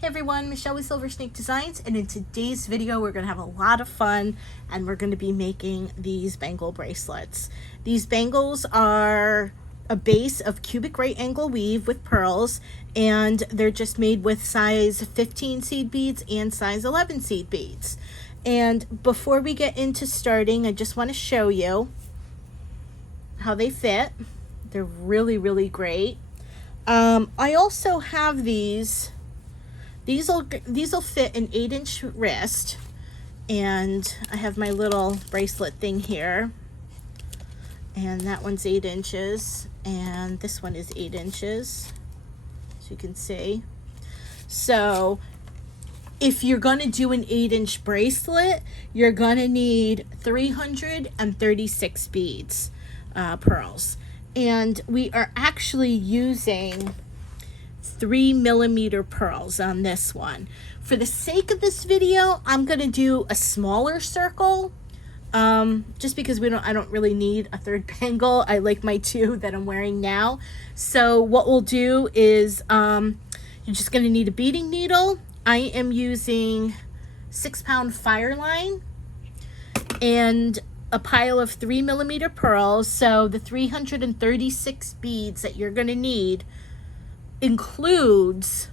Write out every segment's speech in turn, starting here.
Hey everyone, Michelle with Silver Snake Designs, and in today's video we're going to have a lot of fun and we're going to be making these bangle bracelets. These bangles are a base of cubic right angle weave with pearls, and they're just made with size 15 seed beads and size 11 seed beads. And before we get into starting, I just want to show you how they fit. They're really great. I also have these will fit an 8-inch wrist, and I have my little bracelet thing here, and that one's 8 inches and this one is 8 inches, so you can see. So if you're going to do an 8-inch bracelet, you're going to need 336 beads, pearls, and we are actually using 3mm pearls on this one. For the sake of this video, I'm going to do a smaller circle, just because I don't really need a third bangle. I like my two that I'm wearing now. So what we'll do is you're just going to need a beading needle. I am using 6-pound fire line and a pile of 3mm pearls. So the 336 beads that you're going to need includes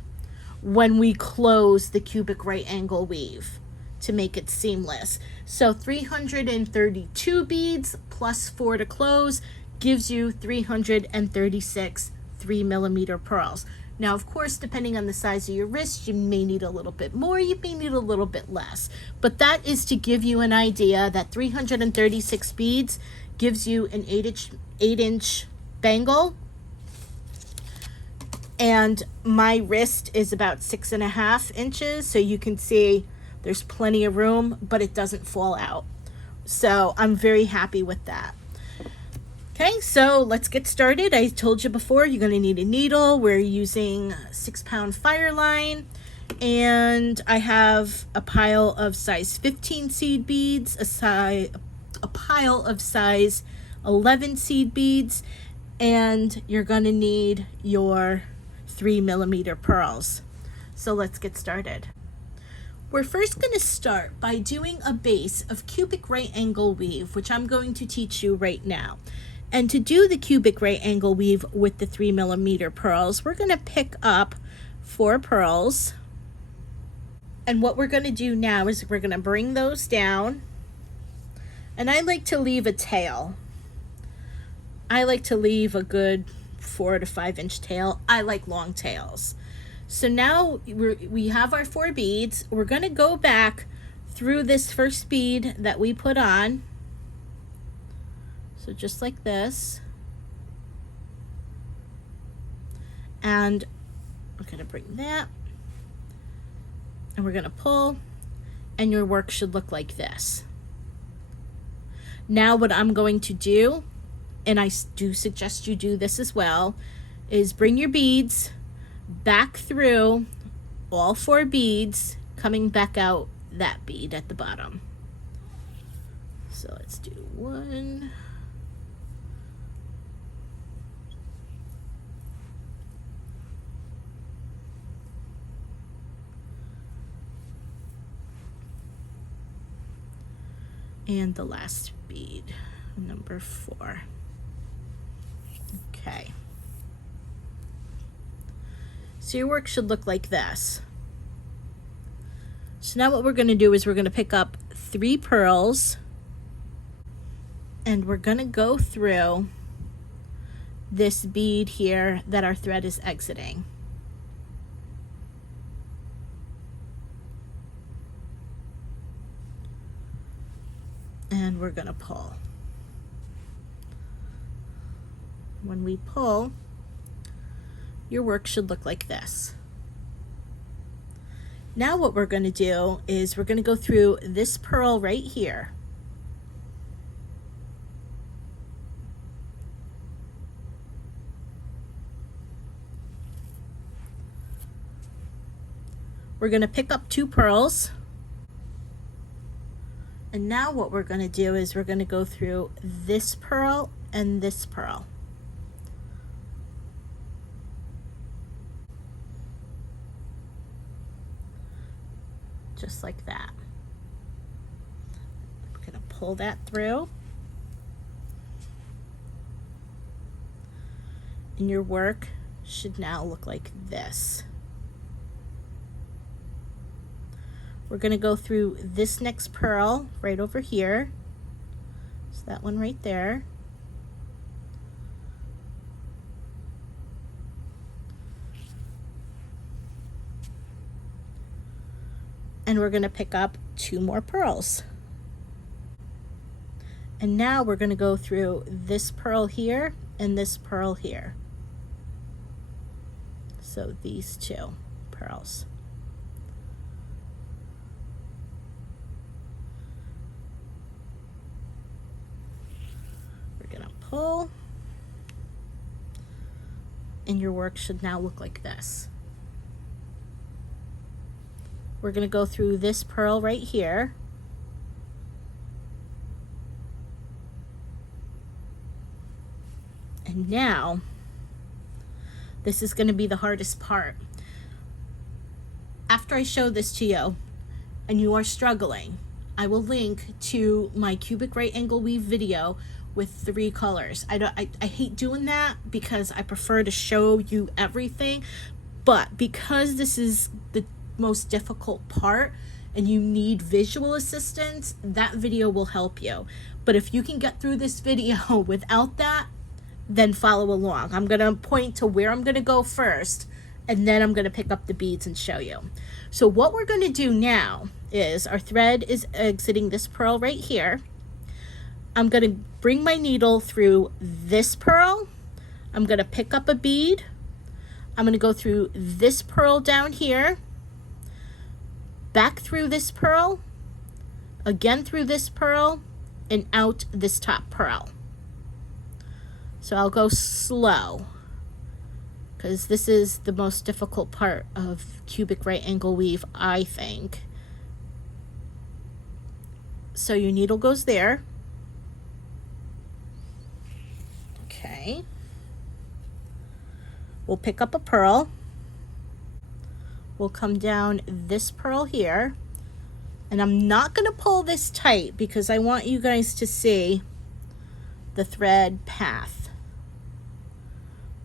when we close the cubic right angle weave to make it seamless. So 332 beads plus 4 to close gives you 336 3mm pearls. Now, of course, depending on the size of your wrist, you may need a little bit more, you may need a little bit less. But that is to give you an idea that 336 beads gives you an 8-inch bangle. And my wrist is about 6.5 inches, so you can see there's plenty of room, but it doesn't fall out. So I'm very happy with that. Okay, so let's get started. I told you before, you're going to need a needle. We're using 6-pound fire line, and I have a pile of size 15 seed beads, a pile of size 11 seed beads, and you're going to need your 3mm pearls. So let's get started. We're first going to start by doing a base of cubic right angle weave, which I'm going to teach you right now. And to do the cubic right angle weave with the 3mm pearls, we're going to pick up 4 pearls. And what we're going to do now is we're going to bring those down. And I like to leave a tail. I like to leave a good 4 to 5 inch tail. I like long tails. So now we have our 4 beads. We're going to go back through this first bead that we put on. So just like this. And we're going to bring that. And we're going to pull. And your work should look like this. Now what I'm going to do, and I do suggest you do this as well, is bring your beads back through all 4 beads, coming back out that bead at the bottom. So let's do 1. And the last bead, number 4. Okay. So your work should look like this. So now what we're going to do is we're going to pick up 3 pearls, and we're going to go through this bead here that our thread is exiting. And we're going to pull. When we pull, your work should look like this. Now what we're going to do is we're going to go through this pearl right here. We're going to pick up 2 pearls. And now what we're going to do is we're going to go through this pearl and this pearl. just like that. We're going to pull that through. And your work should now look like this. We're going to go through this next pearl right over here. So that one right there. And we're going to pick up 2 more pearls. And now we're going to go through this pearl here and this pearl here. So these 2 pearls. We're going to pull, and your work should now look like this. We're going to go through this pearl right here. And now, this is going to be the hardest part. After I show this to you, and you are struggling, I will link to my cubic right angle weave video with 3 colors. I hate doing that because I prefer to show you everything, but because this is the most difficult part and you need visual assistance, that video will help you. But if you can get through this video without that, then follow along. I'm going to point to where I'm going to go first, and then I'm going to pick up the beads and show you. So what we're going to do now is our thread is exiting this pearl right here. I'm going to bring my needle through this pearl. I'm going to pick up a bead. I'm going to go through this pearl down here, back through this pearl, again through this pearl, and out this top pearl. So I'll go slow because this is the most difficult part of cubic right angle weave, I think. So your needle goes there. Okay. We'll pick up a pearl. We'll come down this pearl here. And I'm not going to pull this tight because I want you guys to see the thread path.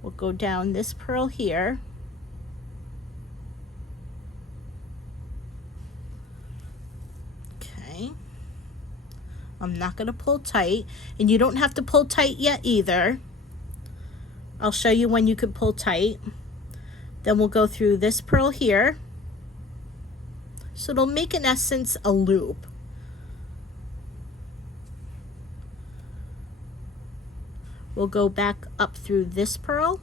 We'll go down this pearl here. Okay. I'm not going to pull tight, and you don't have to pull tight yet either. I'll show you when you can pull tight. Then we'll go through this pearl here. So it'll make, in essence, a loop. We'll go back up through this pearl.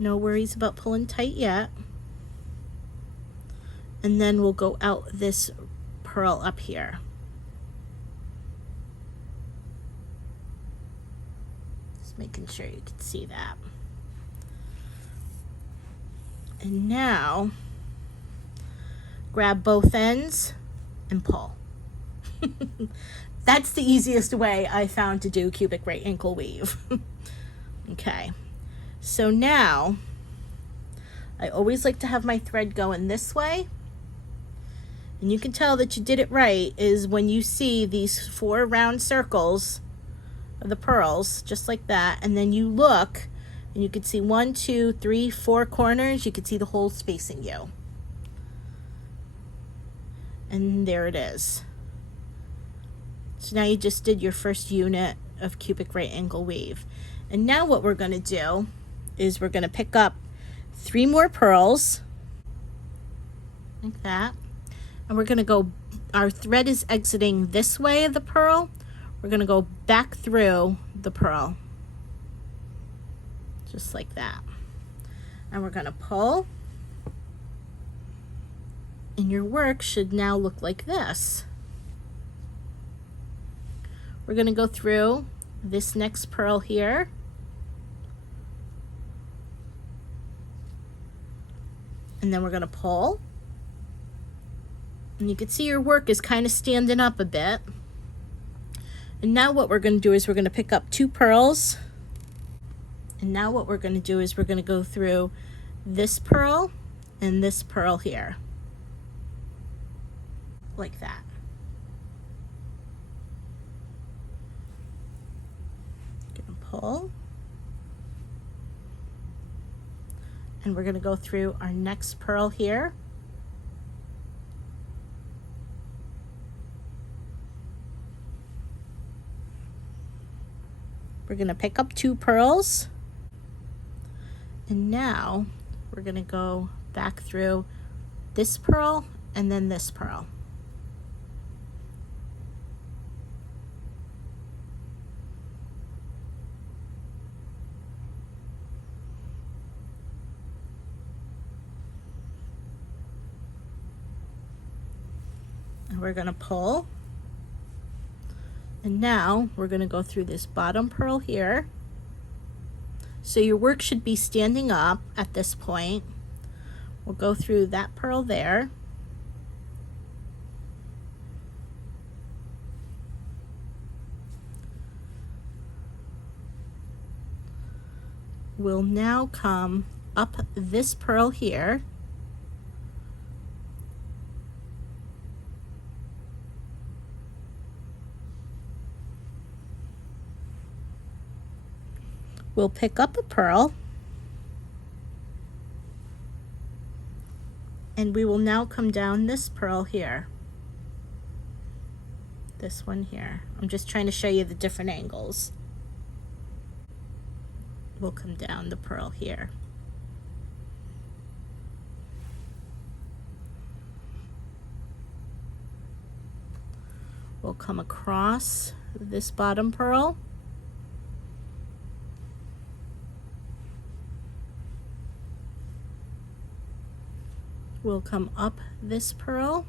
No worries about pulling tight yet. And then we'll go out this pearl up here. Just making sure you can see that. And now, grab both ends and pull. That's the easiest way I found to do cubic right ankle weave. Okay, so now I always like to have my thread going this way, and you can tell that you did it right is when you see these 4 round circles of the pearls, just like that, and then you look and you can see 1, 2, 3, 4 corners. You can see the holes facing you. And there it is. So now you just did your first unit of cubic right angle weave. And now what we're going to do is we're going to pick up 3 more pearls like that. And we're going to go, our thread is exiting this way of the pearl. We're going to go back through the pearl. Just like that. And we're going to pull. And your work should now look like this. We're going to go through this next pearl here. And then we're going to pull. And you can see your work is kind of standing up a bit. And now what we're going to do is we're going to pick up 2 pearls And now what we're going to do is we're going to go through this pearl and this pearl here, like that. Gonna pull, and we're going to go through our next pearl here. We're going to pick up 2 pearls, and now we're going to go back through this pearl and then this pearl. And we're going to pull. And now we're going to go through this bottom pearl here. So your work should be standing up at this point. We'll go through that pearl there. We'll now come up this pearl here. We'll pick up a pearl, and we will now come down this pearl here. This one here. I'm just trying to show you the different angles. We'll come down the pearl here. We'll come across this bottom pearl. We'll come up this pearl.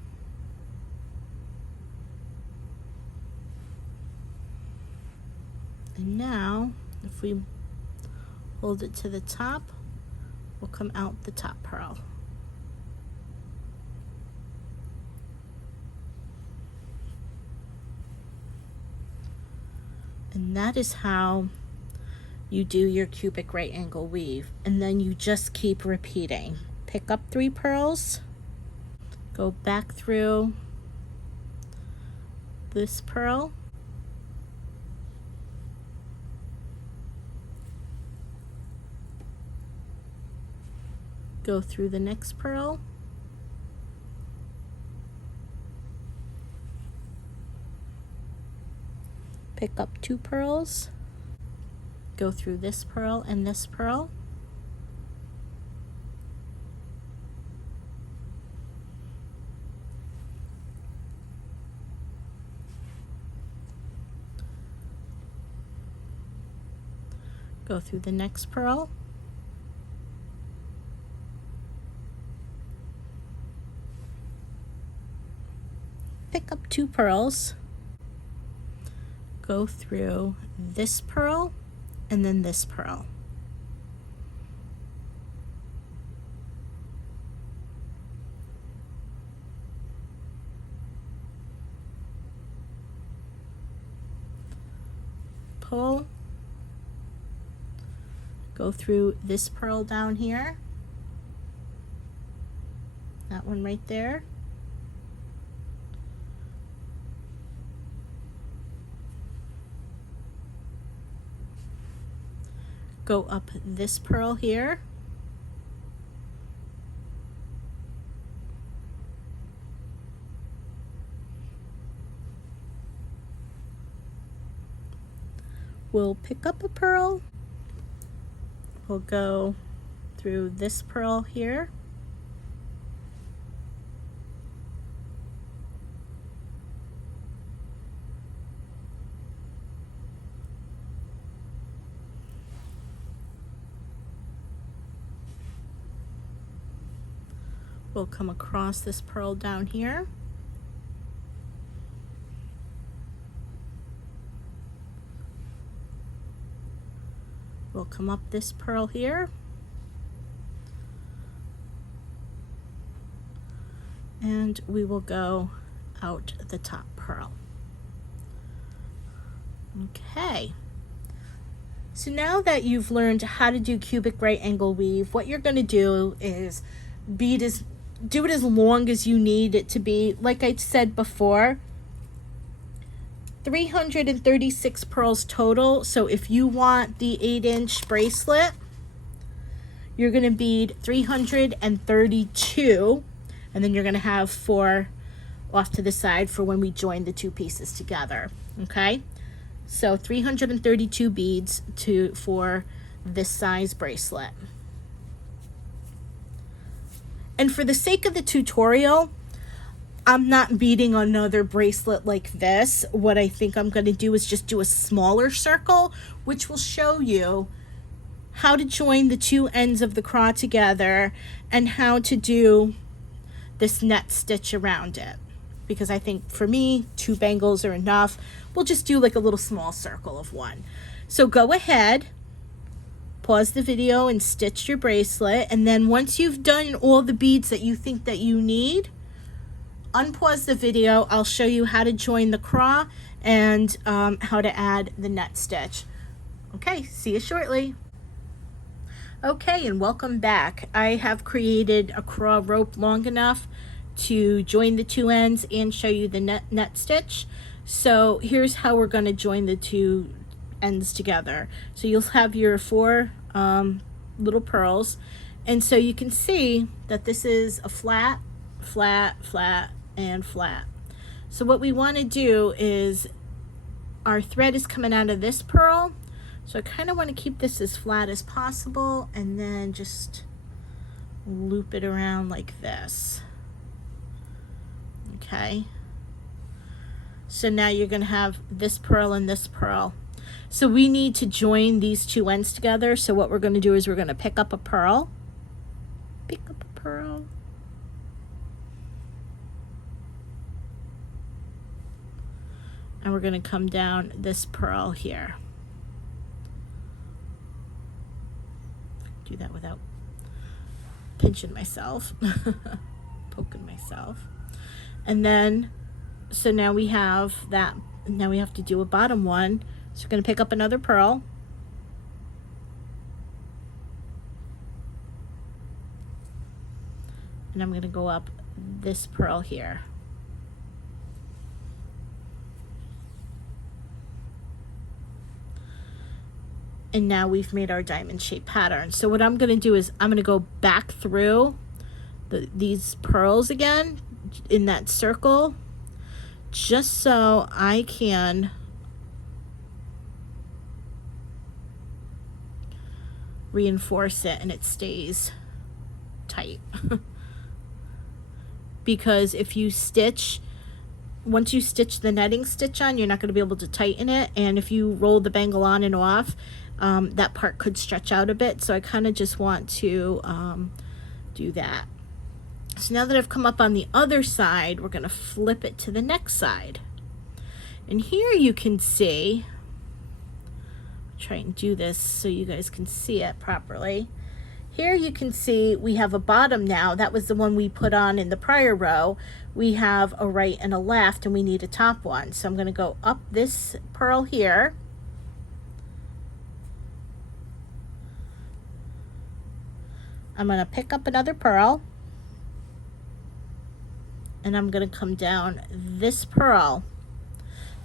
And now, if we hold it to the top, we'll come out the top pearl. And that is how you do your cubic right angle weave. And then you just keep repeating. Pick up 3 pearls, go back through this pearl, go through the next pearl, pick up 2 pearls, go through this pearl and this pearl, go through the next pearl, pick up 2 pearls, go through this pearl and then this pearl. Pull, go through this pearl down here, that one right there, go up this pearl here, we'll pick up a pearl, we'll go through this pearl here, we'll come across this pearl down here, we'll come up this pearl here, and we will go out the top pearl. Okay, So now that you've learned how to do cubic right angle weave, what you're going to do is do it as long as you need it to be. Like I said before, 336 pearls total. So if you want the 8-inch bracelet, you're going to bead 332, and then you're going to have 4 off to the side for when we join the 2 pieces together. Okay, so 332 beads for this size bracelet. And for the sake of the tutorial, I'm not beading another bracelet like this. What I think I'm going to do is just do a smaller circle, which will show you how to join the 2 ends of the CRAW together and how to do this net stitch around it. Because I think for me, 2 bangles are enough. We'll just do like a little small circle of 1. So go ahead, pause the video and stitch your bracelet. And then once you've done all the beads that you think that you need, unpause the video. I'll show you how to join the CRAW and how to add the net stitch. Okay, see you shortly. Okay, and welcome back. I have created a CRAW rope long enough to join the 2 ends and show you the net stitch. So here's how we're going to join the 2 ends together. So you'll have your 4 little pearls, and so you can see that this is a flat, flat, flat, and flat. So what we want to do is, our thread is coming out of this pearl, so I kind of want to keep this as flat as possible and then just loop it around like this. Okay, so now you're going to have this pearl and this pearl. So we need to join these 2 ends together. So what we're going to do is we're going to pick up a pearl, and we're going to come down this pearl here. Do that without pinching myself, poking myself. And then, so now we have that. Now we have to do a bottom one. So we're going to pick up another pearl. And I'm going to go up this pearl here. And now we've made our diamond shaped pattern. So what I'm going to do is I'm going to go back through these pearls again in that circle, just so I can reinforce it and it stays tight. Because if you stitch, once you stitch the netting stitch on, you're not going to be able to tighten it, and if you roll the bangle on and off, that part could stretch out a bit. So I kind of just want to do that. So now that I've come up on the other side, we're going to flip it to the next side. And here you can see, try and do this so you guys can see it properly. Here you can see we have a bottom now. That was the one we put on in the prior row. We have a right and a left, and we need a top one. So I'm going to go up this pearl here. I'm going to pick up another pearl, and I'm going to come down this pearl.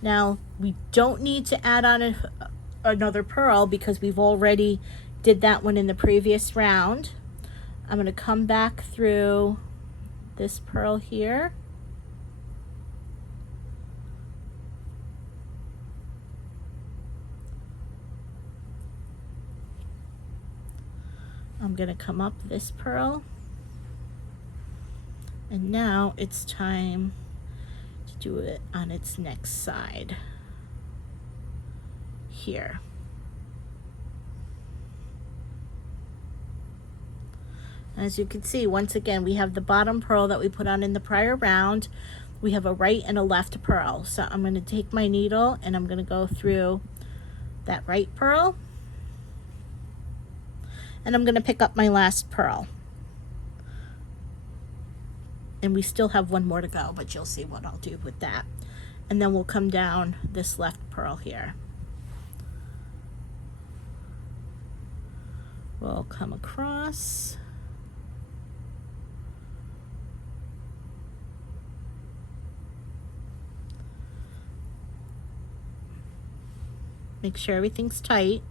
Now we don't need to add on another pearl because we've already did that one in the previous round. I'm going to come back through this pearl here. I'm going to come up this pearl, and now it's time to do it on its next side here. As you can see, once again, we have the bottom pearl that we put on in the prior round. We have a right and a left pearl. So I'm going to take my needle and I'm going to go through that right pearl, and I'm going to pick up my last pearl. And we still have one more to go, but you'll see what I'll do with that. And then we'll come down this left pearl here. We'll come across. Make sure everything's tight.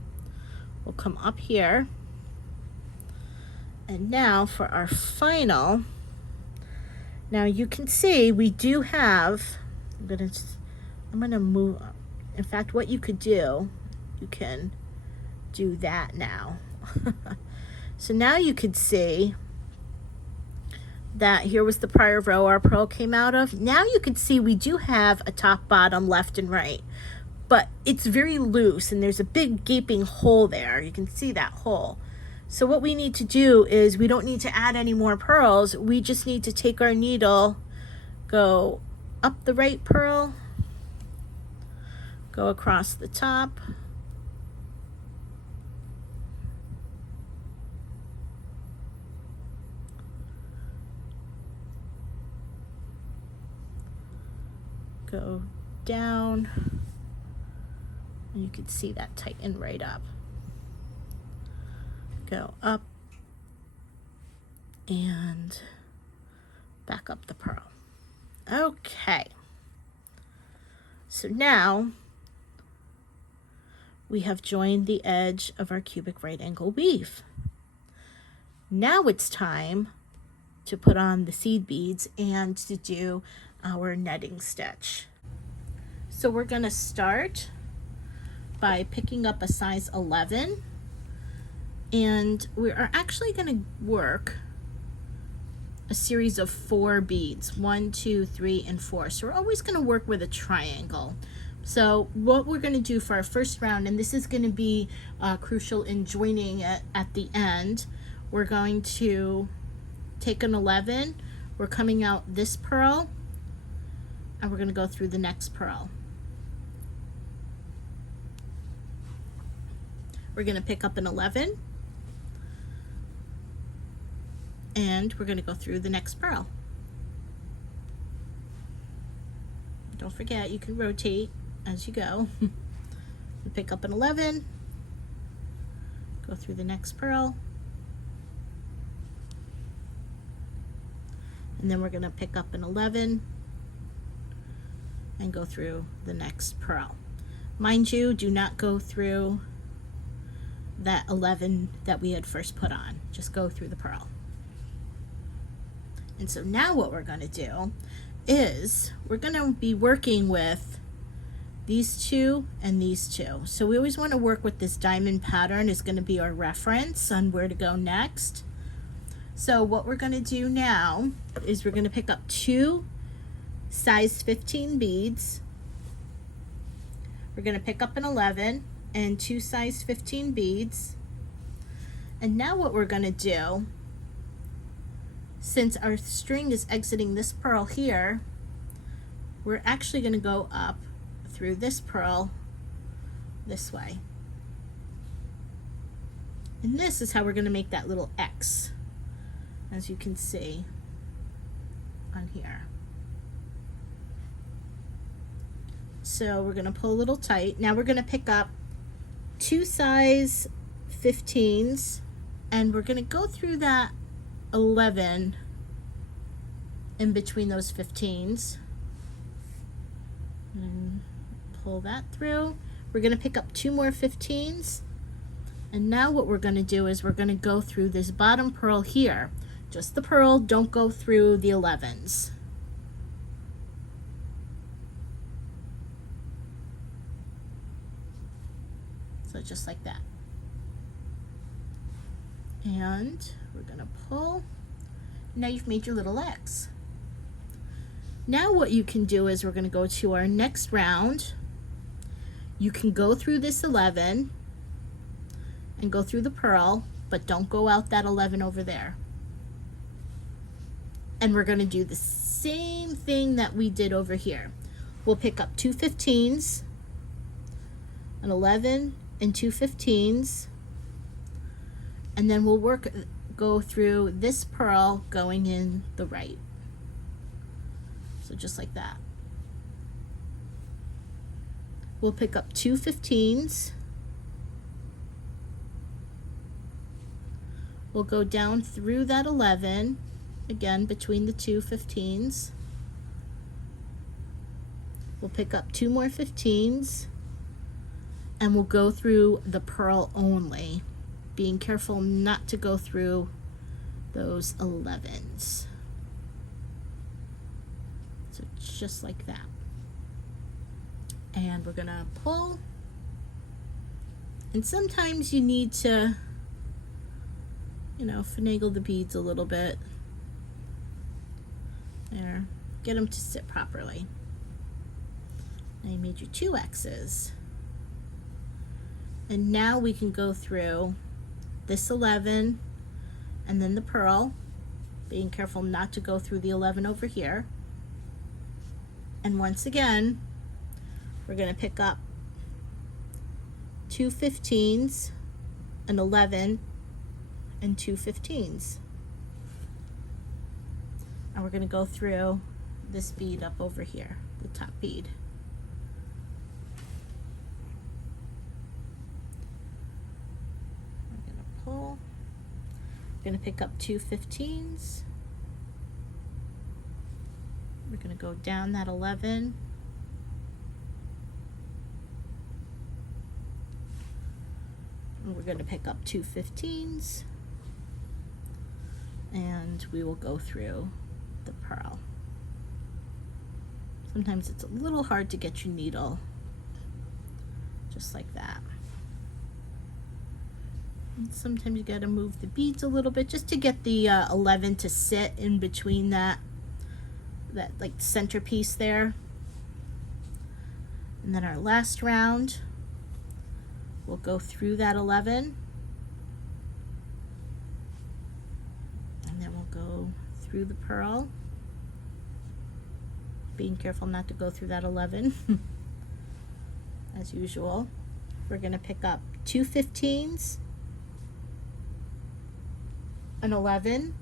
We'll come up here. And now for our final. Now you can see we do have, I'm gonna move, in fact, what you could do, you can do that now. So now you could see that here was the prior row our pearl came out of. Now you can see we do have a top, bottom, left, and right, but it's very loose and there's a big gaping hole there. You can see that hole. So what we need to do is we don't need to add any more pearls. We just need to take our needle, go up the right pearl, go across the top, go down, and you can see that tighten right up. Go up and back up the pearl. Okay, so now we have joined the edge of our cubic right angle weave. Now it's time to put on the seed beads and to do our netting stitch. So we're going to start by picking up a size 11, and we are actually going to work a series of 4 beads, 1, 2, 3, and 4. So we're always going to work with a triangle. So what we're going to do for our first round, and this is going to be crucial in joining it at the end, we're going to take an 11, we're coming out this pearl, and we're going to go through the next pearl. We're going to pick up an 11, and we're going to go through the next pearl. Don't forget, you can rotate as you go. Pick up an 11, go through the next pearl, and then we're going to pick up an 11 and go through the next pearl. Mind you, do not go through that 11 that we had first put on. Just go through the pearl. And so now what we're going to do is we're going to be working with these 2 and these 2. So we always want to work with this diamond pattern. Is going to be our reference on where to go next. So what we're going to do now is we're going to pick up 2 size 15 beads. We're going to pick up an 11 and 2 size 15 beads. And now what we're going to do, since our string is exiting this pearl here, we're actually going to go up through this pearl this way. And this is how we're going to make that little X, as you can see on here. So we're going to pull a little tight. Now we're going to pick up 2 size 15s, and we're going to go through that 11 in between those 15s and pull that through. We're going to pick up 2 more 15s, and now what we're going to do is we're going to go through this bottom pearl here. Just the pearl, don't go through the 11s. So just like that. And we're going to pull. Now you've made your little X. Now what you can do is we're going to go to our next round. You can go through this 11 and go through the pearl, but don't go out that 11 over there. And we're going to do the same thing that we did over here. We'll pick up 2 15s, an 11 and 2 15s, and then we'll go through this pearl going in the right. So just like that. We'll pick up 2 15s, We'll go down through that 11, again between the two 15s. We'll pick up 2 more 15s, and we'll go through the purl only, being careful not to go through those 11s. So just like that. And we're gonna pull. And sometimes you need to, you know, finagle the beads a little bit. There, get them to sit properly. Now you made your 2 X's. And now we can go through this 11 and then the purl, being careful not to go through the 11 over here. And once again, we're going to pick up 2 15s, an 11, and 2 15s. And we're going to go through this bead up over here, the top bead. We're going to pull. We're going to pick up 2 15s. We're going to go down that 11. And we're going to pick up 2 15s. And we will go through the purl. Sometimes it's a little hard to get your needle, just like that. And sometimes you got to move the beads a little bit just to get the 11 to sit in between that like centerpiece there. And then our last round, we'll go through that 11, and then we'll go through the purl, being careful not to go through that 11. As usual, we're going to pick up 2 15s, an 11,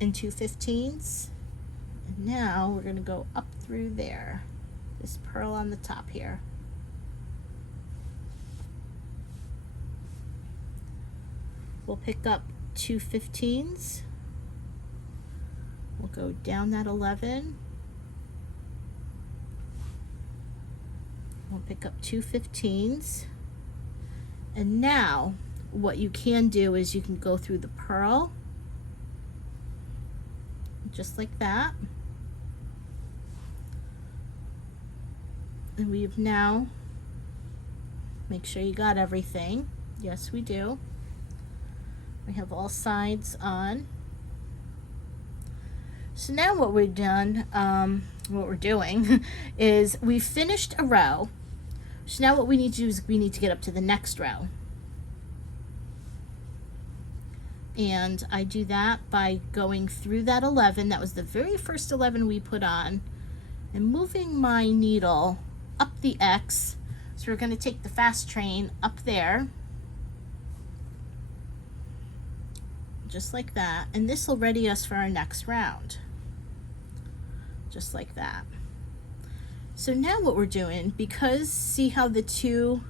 and 2 15s. And now we're going to go up through there, this purl on the top here. We'll pick up 2 15s. We'll go down that 11. We'll pick up 2 15s. And now what you can do is you can go through the purl, just like that. And we've now, make sure you got everything. Yes, we do. We have all sides on. So now what we've done, what we're doing is we've finished a row. So now what we need to do is we need to get up to the next row. And I do that by going through that 11. That was the very first 11 we put on, and moving my needle up the X. So we're going to take the fast train up there, just like that, and this will ready us for our next round, just like that. So now what we're doing, because see how the 2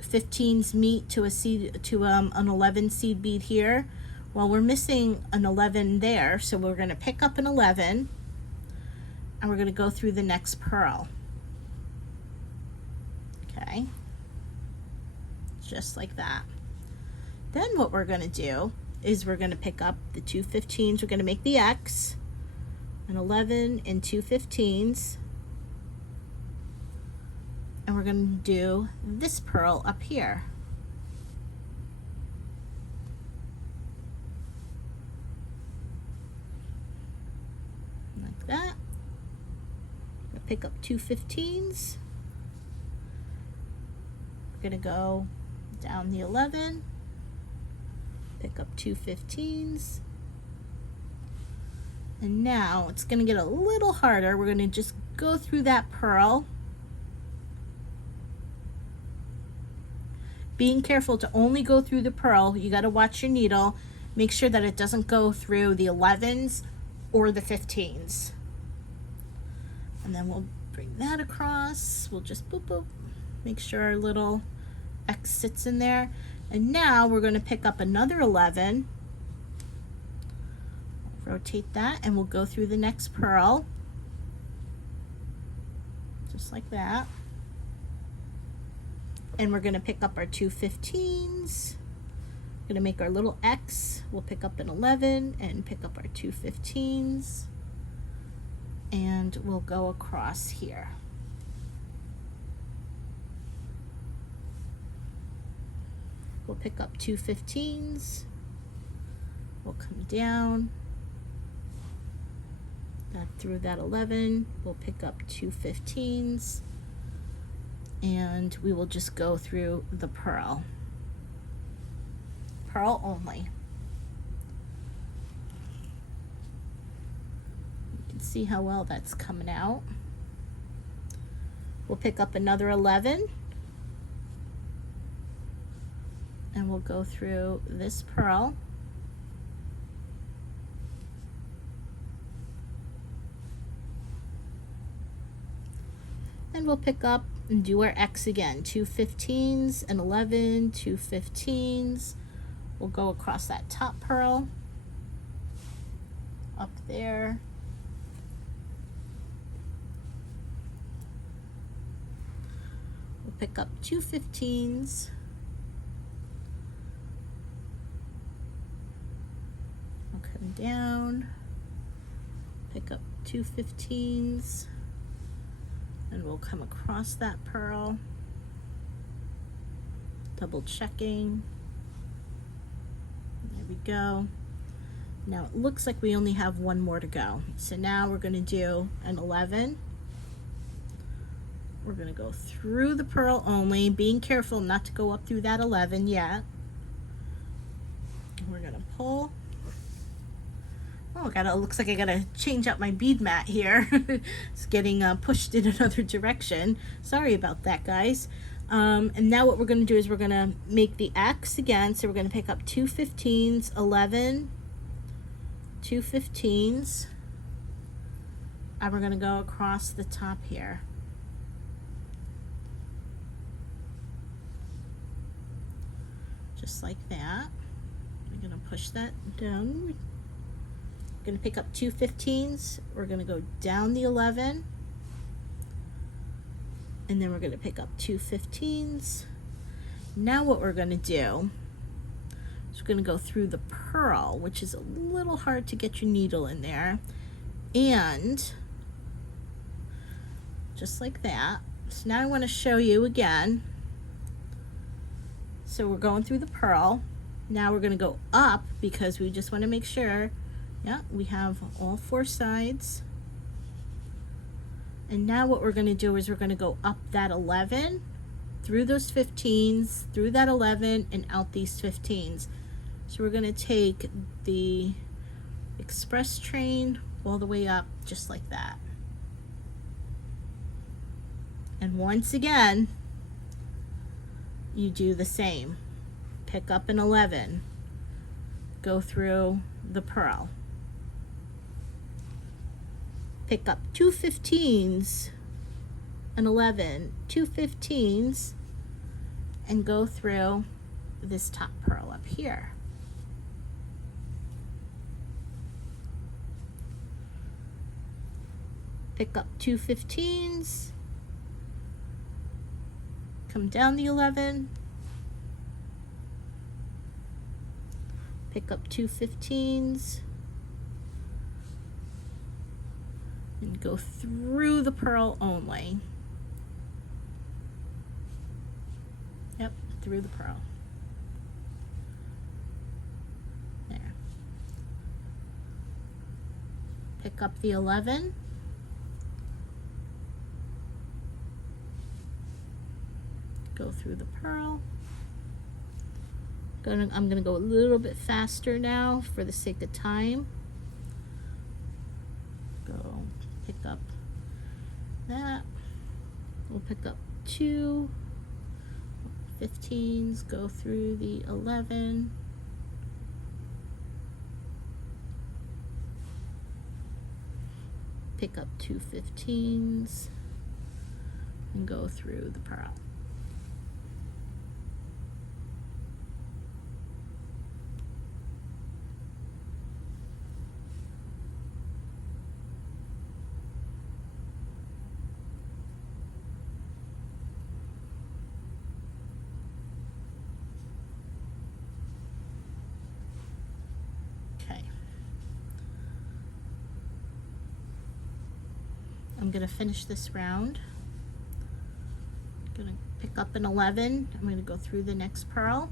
15s meet to a seed, to an 11 seed bead here? Well, we're missing an 11 there, so we're going to pick up an 11 and we're going to go through the next purl. Okay, just like that. Then what we're going to do is we're going to pick up the 2 15s. We're going to make the X, an 11 and 2 15s, and we're going to do this purl up here. Like that. We'll pick up 2 15s. We're going to go down the 11, pick up 2 15s, and now it's going to get a little harder. We're going to just go through that purl, being careful to only go through the purl. You got to watch your needle, make sure that it doesn't go through the 11s or the 15s. And then we'll bring that across. We'll just boop boop, make sure our little X sits in there. And now we're going to pick up another 11, rotate that, and we'll go through the next pearl, just like that. And we're going to pick up our 2 15s. Going to make our little X. We'll pick up an 11 and pick up our 2 15s. And we'll go across here. We'll pick up 2 15s. We'll come down. Through that 11, we'll pick up 2 15s. And we will just go through the pearl. Pearl only. You can see how well that's coming out. We'll pick up another 11 and we'll go through this pearl. And we'll pick up and do our X again. 2 15s, an 11, 2 15s. We'll go across that top pearl, up there. We'll pick up 2 15s. We'll come down, pick up 2 15s, and we'll come across that pearl, double checking. There we go. Now it looks like we only have one more to go. So now we're going to do an 11. We're going to go through the pearl only, being careful not to go up through that 11 yet. We're going to pull. Oh, looks like I gotta change out my bead mat here. It's getting pushed in another direction. Sorry about that, guys. And now what we're going to do is we're going to make the X again. So we're going to pick up 2 15s, 11, 2 15s, and we're going to go across the top here. Just like that. We're going to push that down. We're going to pick up 2 15s. We're going to go down the 11. And then we're going to pick up 2 15s. Now what we're going to do is we're going to go through the pearl, which is a little hard to get your needle in there. And just like that. So now I want to show you again. So we're going through the pearl. Now we're going to go up because we just want to make sure, yeah, we have all 4 sides. And now what we're going to do is we're going to go up that 11, through those 15s, through that 11, and out these 15s. So we're going to take the express train all the way up just like that. And once again, you do the same. Pick up an 11, go through the pearl. Pick up 2 15s, an 11, 2 15s, and go through this top pearl up here. Pick up 2 15s, come down the 11, pick up 2 15s, and go through the pearl only. Yep, through the pearl. There. Pick up the 11. Go through the pearl. I'm gonna go a little bit faster now for the sake of time. Go pick up that. We'll pick up 2 15s, go through the 11. Pick up 2 15s and go through the pearl. I'm going to finish this round. I'm going to pick up an 11. I'm going to go through the next purl.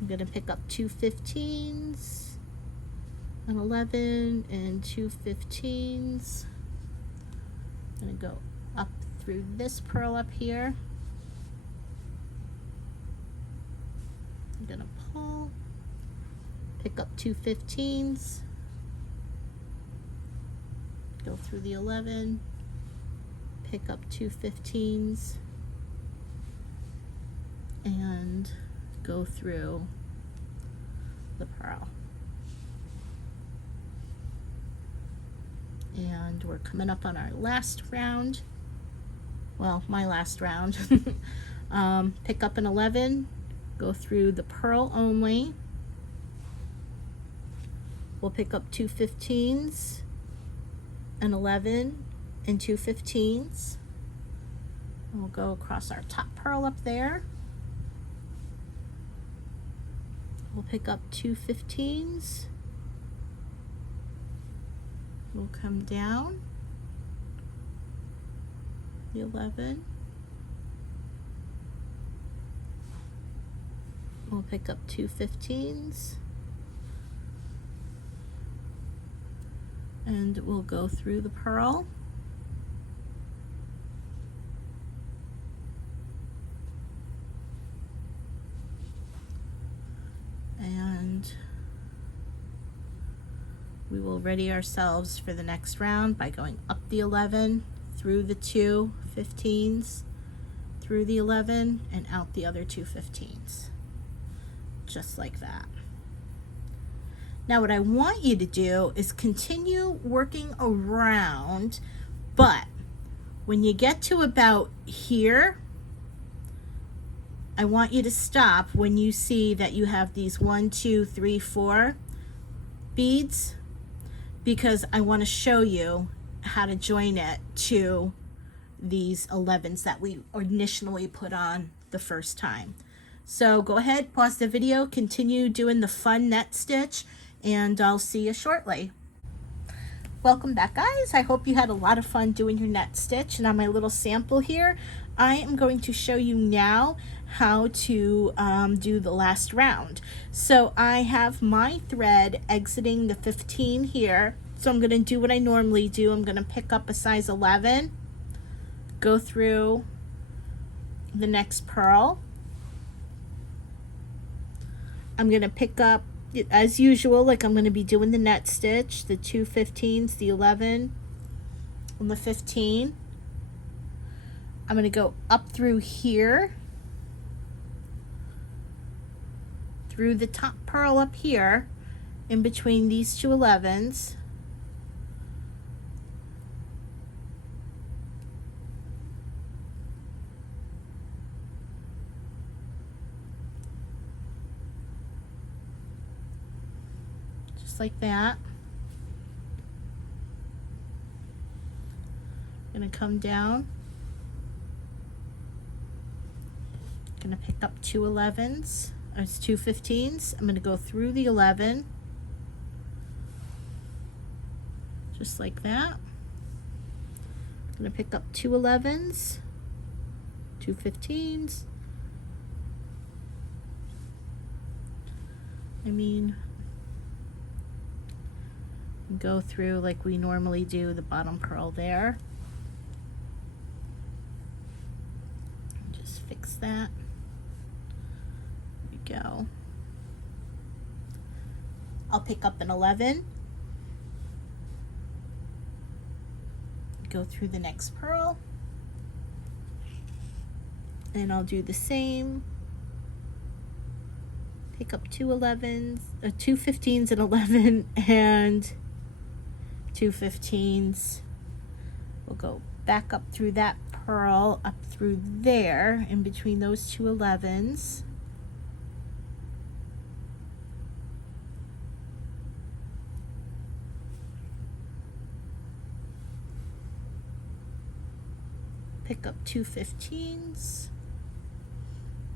I'm going to pick up 2 15s, an 11, and 2 15s. I'm going to go up through this purl up here. I'm going to pull, pick up 2 15s, go through the 11, pick up 2 15s, and go through the purl. And we're coming up on our last round. Well, my last round. Pick up an 11, go through the purl only. We'll pick up 2 15s, an 11, and 2 15s. We'll go across our top purl up there. We'll pick up 2 15s. We'll come down the 11. We'll pick up 2 15s. And we'll go through the purl. And we will ready ourselves for the next round by going up the 11, through the 2 15s, through the 11, and out the other 2 15s. Just like that. Now what I want you to do is continue working around, but when you get to about here, I want you to stop when you see that you have these 1, 2, 3, 4 beads, because I want to show you how to join it to these 11s that we initially put on the first time. So go ahead, pause the video, continue doing the fun net stitch, and I'll see you shortly. Welcome back, guys. I hope you had a lot of fun doing your net stitch. And on my little sample here, I am going to show you now how to do the last round. So I have my thread exiting the 15 here. So I'm going to do what I normally do. I'm going to pick up a size 11, go through the next purl. I'm going to pick up, as usual, like I'm going to be doing the net stitch, the 2 15s, the 11, and the 15. I'm going to go up through here, through the top purl up here, in between these 2 11s. Like that. I'm going to come down. I'm going to pick up 2 11s. It's 2 15s. I'm going to go through the 11, just like that. I'm going to pick up 2 11s, 2 15s. Go through like we normally do the bottom purl there. Just fix that. There we go. I'll pick up an 11, go through the next purl, and I'll do the same. Pick up 2 11s, 2 15s and 11, and 2 15s. We'll go back up through that purl, up through there, in between those 2 11s. Pick up 2 15s.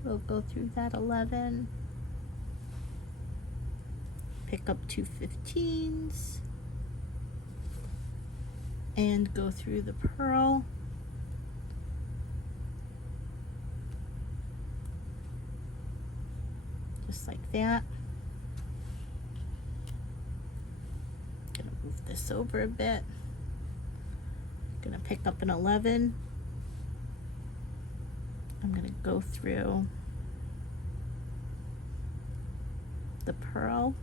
We'll go through that 11. Pick up 2 15s. and go through the pearl. Just like that. Gonna move this over a bit. Gonna pick up an 11. I'm gonna go through the pearl.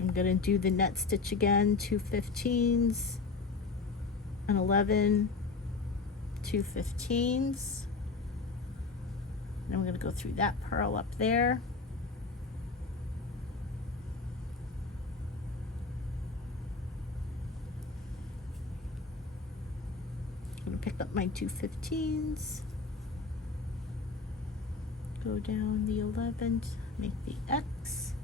I'm gonna do the net stitch again, 2 15s, an 11, 2 15s. And I'm gonna go through that pearl up there. I'm gonna pick up my 2 15s, go down the 11, make the X.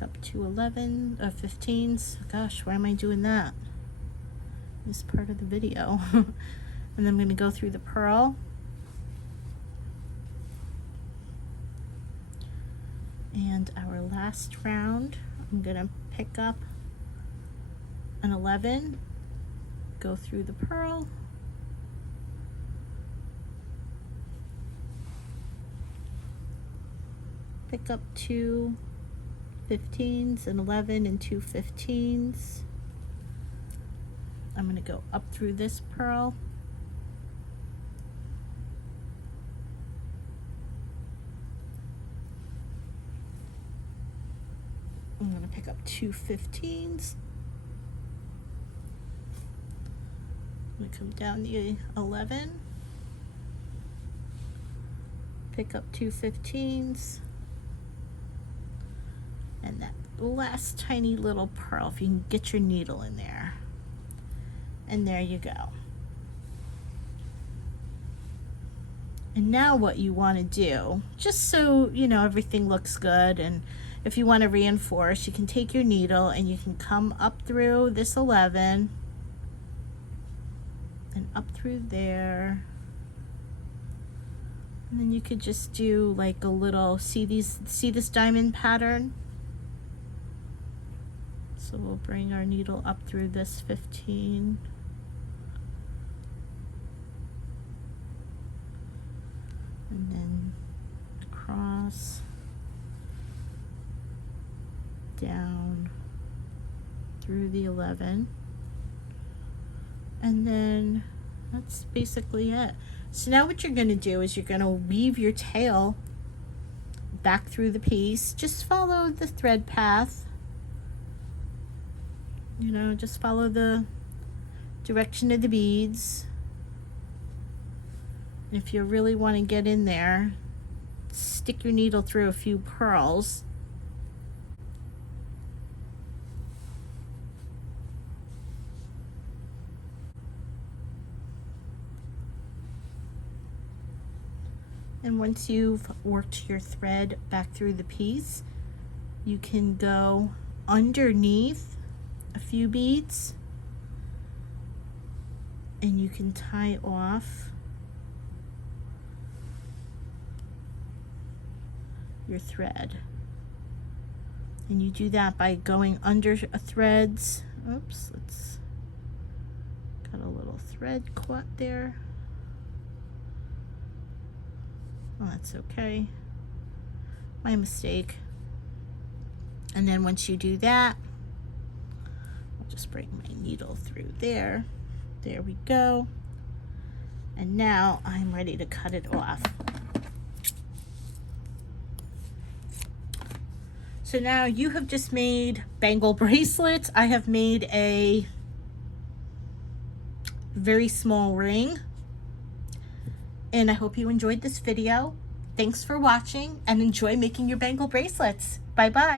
Up to 15s. Gosh, why am I doing that? This part of the video. And then I'm going to go through the pearl. And our last round, I'm going to pick up an 11, go through the pearl, pick up 2 15s, an 11 and 2 15s. I'm going to go up through this pearl, I'm going to pick up 2 15s. I'm going to come down the 11, pick up 2 15s. And that last tiny little pearl, if you can get your needle in there. And there you go. And now what you want to do, just so you know everything looks good, and if you want to reinforce, you can take your needle and you can come up through this 11 and up through there. And then you could just do like a little, see this diamond pattern? So we'll bring our needle up through this 15. And then across, down through the 11. And then that's basically it. So now what you're going to do is you're going to weave your tail back through the piece. Just follow the thread path. You know, just follow the direction of the beads. And if you really want to get in there, stick your needle through a few pearls. And once you've worked your thread back through the piece, you can go underneath a few beads and you can tie off your thread. And you do that by going under threads. Oops, let's got a little thread caught there. Oh, that's okay. My mistake. And then once you do that, I'll just bring my needle through there. There we go. And now I'm ready to cut it off. So now you have just made bangle bracelets. I have made a very small ring. And I hope you enjoyed this video. Thanks for watching and enjoy making your bangle bracelets. Bye-bye.